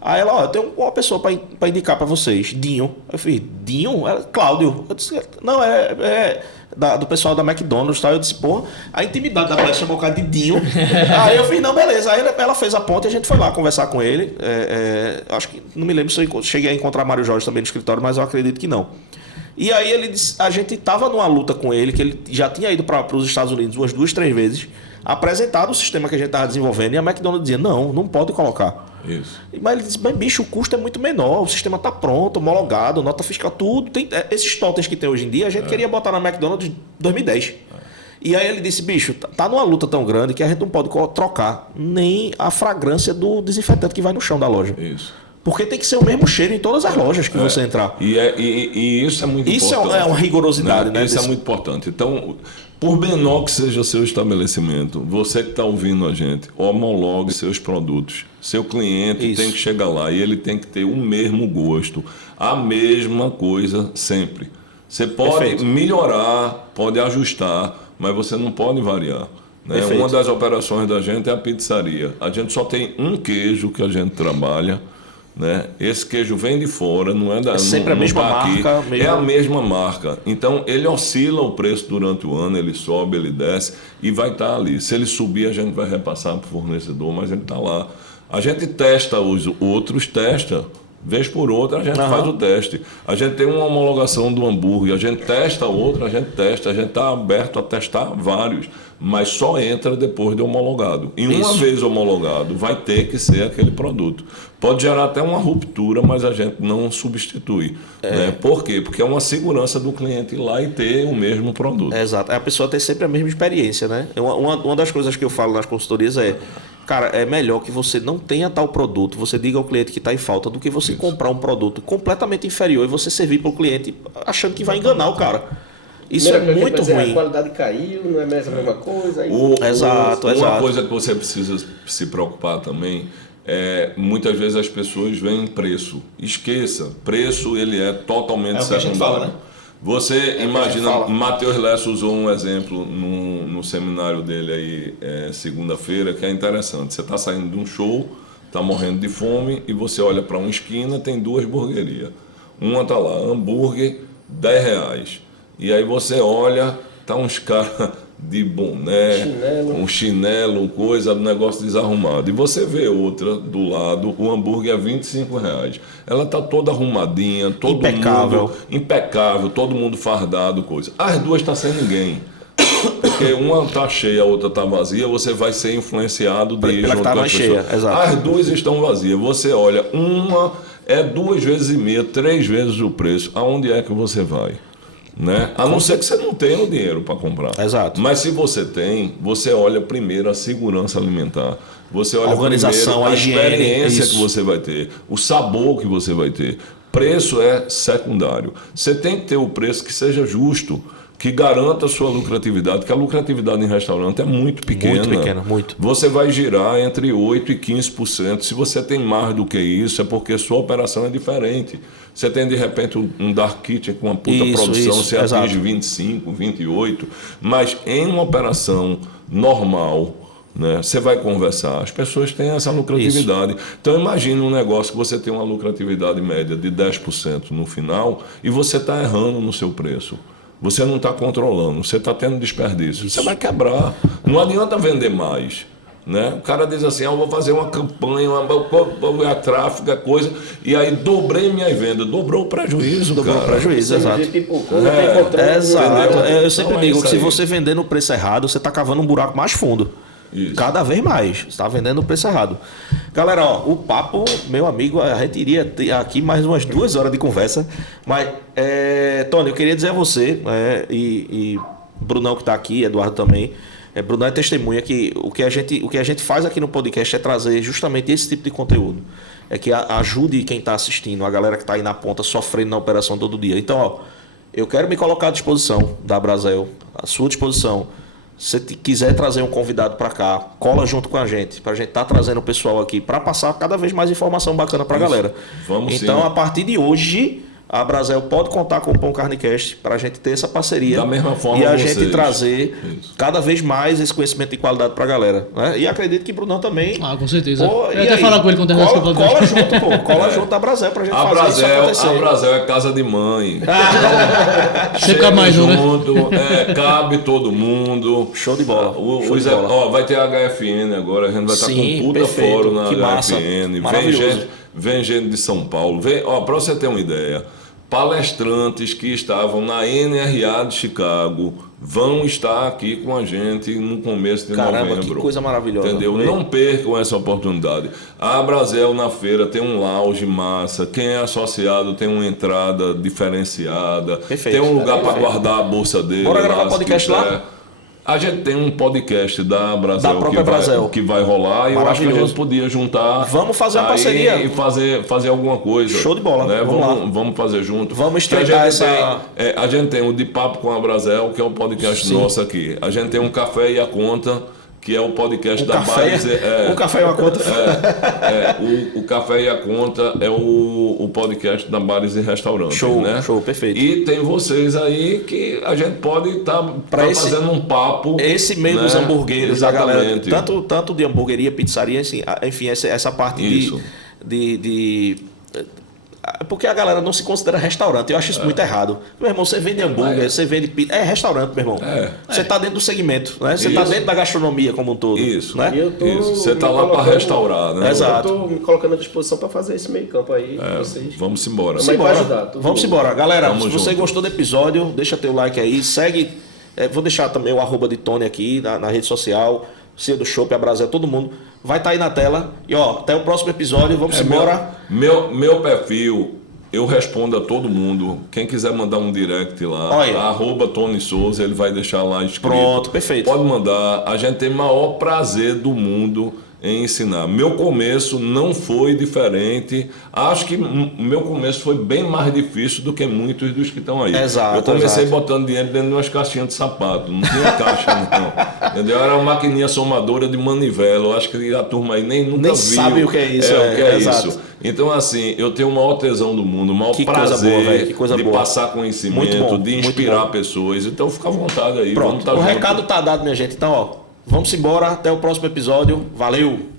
Aí ela, eu tenho uma pessoa para indicar para vocês, Dinho. Eu falei, Dinho? Ela, Cláudio. Eu disse, não, do pessoal da McDonald's, tá? Eu disse, porra, a intimidade da mulher chamou o cara de Dinho. Aí eu falei, não, beleza. Aí ela fez a ponte e a gente foi lá conversar com ele. Acho que, não me lembro se eu cheguei a encontrar Mário Jorge também no escritório, mas eu acredito que não. E aí ele disse, a gente estava numa luta com ele, que ele já tinha ido para os Estados Unidos umas 2, 3 vezes, apresentado o sistema que a gente estava desenvolvendo, e a McDonald's dizia, não pode colocar. Isso. Mas ele disse, bicho, o custo é muito menor, o sistema está pronto, homologado, nota fiscal, tudo. Tem, esses totens que tem hoje em dia, a gente queria botar na McDonald's em 2010. E aí ele disse, bicho, tá numa luta tão grande que a gente não pode trocar nem a fragrância do desinfetante que vai no chão da loja. Isso. Porque tem que ser o mesmo cheiro em todas as lojas que você entrar. E isso é muito importante. Isso é uma rigorosidade, né? Isso é muito importante. Então, por menor que seja seu estabelecimento, você que está ouvindo a gente, homologue seus produtos. Seu cliente tem que chegar lá e ele tem que ter o mesmo gosto, a mesma coisa sempre. Você pode melhorar, pode ajustar, mas você não pode variar. Né? Uma das operações da gente é a pizzaria. A gente só tem um queijo que a gente trabalha. Né? Esse queijo vem de fora, não é da. É sempre a mesma marca. É a mesma marca. Então ele oscila o preço durante o ano, ele sobe, ele desce e vai estar ali. Se ele subir, a gente vai repassar para o fornecedor, mas ele está lá. A gente testa os outros, vez por outra a gente faz o teste. A gente tem uma homologação do hambúrguer, a gente testa outro, a gente está aberto a testar vários, mas só entra depois de homologado. E uma vez homologado, vai ter que ser aquele produto. Pode gerar até uma ruptura, mas a gente não substitui. Né? Por quê? Porque é uma segurança do cliente ir lá e ter o mesmo produto. Exato. A pessoa tem sempre a mesma experiência, né? Uma das coisas que eu falo nas consultorias cara, é melhor que você não tenha tal produto, você diga ao cliente que está em falta, do que você comprar um produto completamente inferior e você servir para o cliente achando que vai enganar o cara. Isso é muito ruim. A qualidade caiu, não é mais a mesma coisa. Exato. Uma coisa que você precisa se preocupar também é, muitas vezes as pessoas veem preço. Esqueça, preço ele é totalmente secundário. Fala, né? Você imagina, Matheus Lessa usou um exemplo no seminário dele aí segunda-feira, que é interessante. Você está saindo de um show, está morrendo de fome e você olha para uma esquina, tem 2 hamburguerias. Uma está lá, hambúrguer, R$10. E aí você olha, tá uns caras de boné, um chinelo, coisa, um negócio desarrumado. E você vê outra do lado, o hambúrguer é R$25. Ela tá toda arrumadinha, todo mundo impecável, todo mundo fardado, coisa. As duas tá sem ninguém. Porque uma tá cheia, a outra tá vazia, você vai ser influenciado de ir junto com as pessoas. As duas estão vazias. Você olha, uma é 2,5 vezes, 3 vezes o preço. Aonde é que você vai? Né? A não ser que você não tenha o dinheiro para comprar. Exato. Mas se você tem, você olha primeiro a segurança alimentar. Você olha a organização, primeiro a experiência isso. que você vai ter, o sabor que você vai ter. Preço é secundário. Você tem que ter o preço que seja justo, que garanta a sua lucratividade, que a lucratividade em restaurante é muito pequena. Muito pequena, muito. Você vai girar entre 8% e 15%. Se você tem mais do que isso, é porque sua operação é diferente. Você tem, de repente, um dark kitchen com uma puta produção, você atinge 25%, 28%. Mas em uma operação normal, né, você vai conversar, as pessoas têm essa lucratividade. Isso. Então, imagine um negócio que você tem uma lucratividade média de 10% no final e você está errando no seu preço. Você não está controlando, você está tendo desperdício. Você vai quebrar. Não adianta vender mais. Né? O cara diz assim, eu vou fazer uma campanha, a tráfego, a coisa, e aí dobrei minha venda. Dobrou o prejuízo, Dobrou o prejuízo, exato. Exato. Eu sempre digo que se você vender no preço errado, você está cavando um buraco mais fundo. Isso. Cada vez mais. Você está vendendo no preço errado. Galera, ó, o papo, meu amigo, a gente iria ter aqui mais umas 2 horas de conversa. Mas, Tony, eu queria dizer a você, e Brunão que está aqui, Eduardo também, Brunão é testemunha que o que a gente faz aqui no podcast é trazer justamente esse tipo de conteúdo. É que ajude quem está assistindo, a galera que está aí na ponta, sofrendo na operação todo dia. Então, ó, eu quero me colocar à disposição da Brasel, à sua disposição. Se você quiser trazer um convidado para cá, cola junto com a gente, para a gente estar trazendo o pessoal aqui, para passar cada vez mais informação bacana para a galera. Vamos então, sim. A partir de hoje, a Brasel pode contar com o Pão Carnecast para a gente ter essa parceria. Da mesma forma e a gente trazer cada vez mais esse conhecimento de qualidade para a galera. Né? E acredito que o Brunão também. Ah, com certeza. Pô, eu até falar com ele quando terminar esse podcast. Cola junto, pô. Cola junto da Brasel para a gente fazer isso acontecer. A Brasel é casa de mãe. Chega mais junto, cabe todo mundo. Show de bola. Ó, vai ter a HFN agora, a gente vai estar com tudo afora na HFN. Vem gente de São Paulo. Para você ter uma ideia, palestrantes que estavam na NRA de Chicago vão estar aqui com a gente no começo de novembro. Que coisa maravilhosa. Entendeu? Não percam essa oportunidade. A Brasel na feira tem um lounge massa. Quem é associado tem uma entrada diferenciada. Perfeito. Tem um lugar para guardar a bolsa dele. Bora gravar podcast lá? A gente tem um podcast da Brasel, da própria Brasel que vai rolar e eu acho que a gente podia juntar. Vamos fazer uma parceria e fazer alguma coisa. Show de bola. Né? Vamos fazer junto. Vamos estreitar essa. A gente tem o De Papo com a Brasel, que é um podcast nosso aqui. A gente tem um Café e a Conta, que é o podcast O da café, Bares. o café é uma conta. O Café e a Conta é o podcast da Bares e Restaurantes. Show, né? show, perfeito. E tem vocês aí que a gente pode estar fazendo um papo. Esse meio, né, dos hambúrgueres, da galera, tanto de hamburgueria, pizzaria, assim, enfim, essa parte Isso. porque a galera não se considera restaurante. Eu acho isso muito errado. Meu irmão, você vende hambúrguer, você vende pizza. É restaurante, meu irmão. Você está dentro do segmento, né? Você está dentro da gastronomia como um todo. Isso. Né? Você está lá para restaurar, né? Exato. Eu estou me colocando à disposição para fazer esse meio campo aí com vocês. Vamos embora. Vamos embora. Galera, Tamo se você junto. gostou do episódio, deixa teu like aí. Segue. Vou deixar também o @ de Tony aqui na rede social. Cia do Chopp, a Brasil, todo mundo. Vai estar aí na tela. E até o próximo episódio. Vamos embora. Meu perfil, eu respondo a todo mundo. Quem quiser mandar um direct lá, @Tony Souza, ele vai deixar lá escrito. Pronto, perfeito. Pode mandar. A gente tem o maior prazer do mundo em ensinar. Meu começo não foi diferente. Acho que meu começo foi bem mais difícil do que muitos dos que estão aí. Exato, eu comecei exato. botando dinheiro dentro de umas caixinhas de sapato. Não tinha caixa, não. Entendeu? Era uma maquininha somadora de manivela. Eu acho que a turma aí nunca Nem viu. sabe o que é isso. O que é exato. isso. Então, assim, eu tenho o maior tesão do mundo, o maior Que coisa prazer boa, velho, que coisa de boa. passar conhecimento, Muito bom, de muito inspirar bom. pessoas. Então, fica à vontade aí. Pronto. Vamos estar O junto. recado tá dado, minha gente. Então, vamos embora. Até o próximo episódio. Valeu!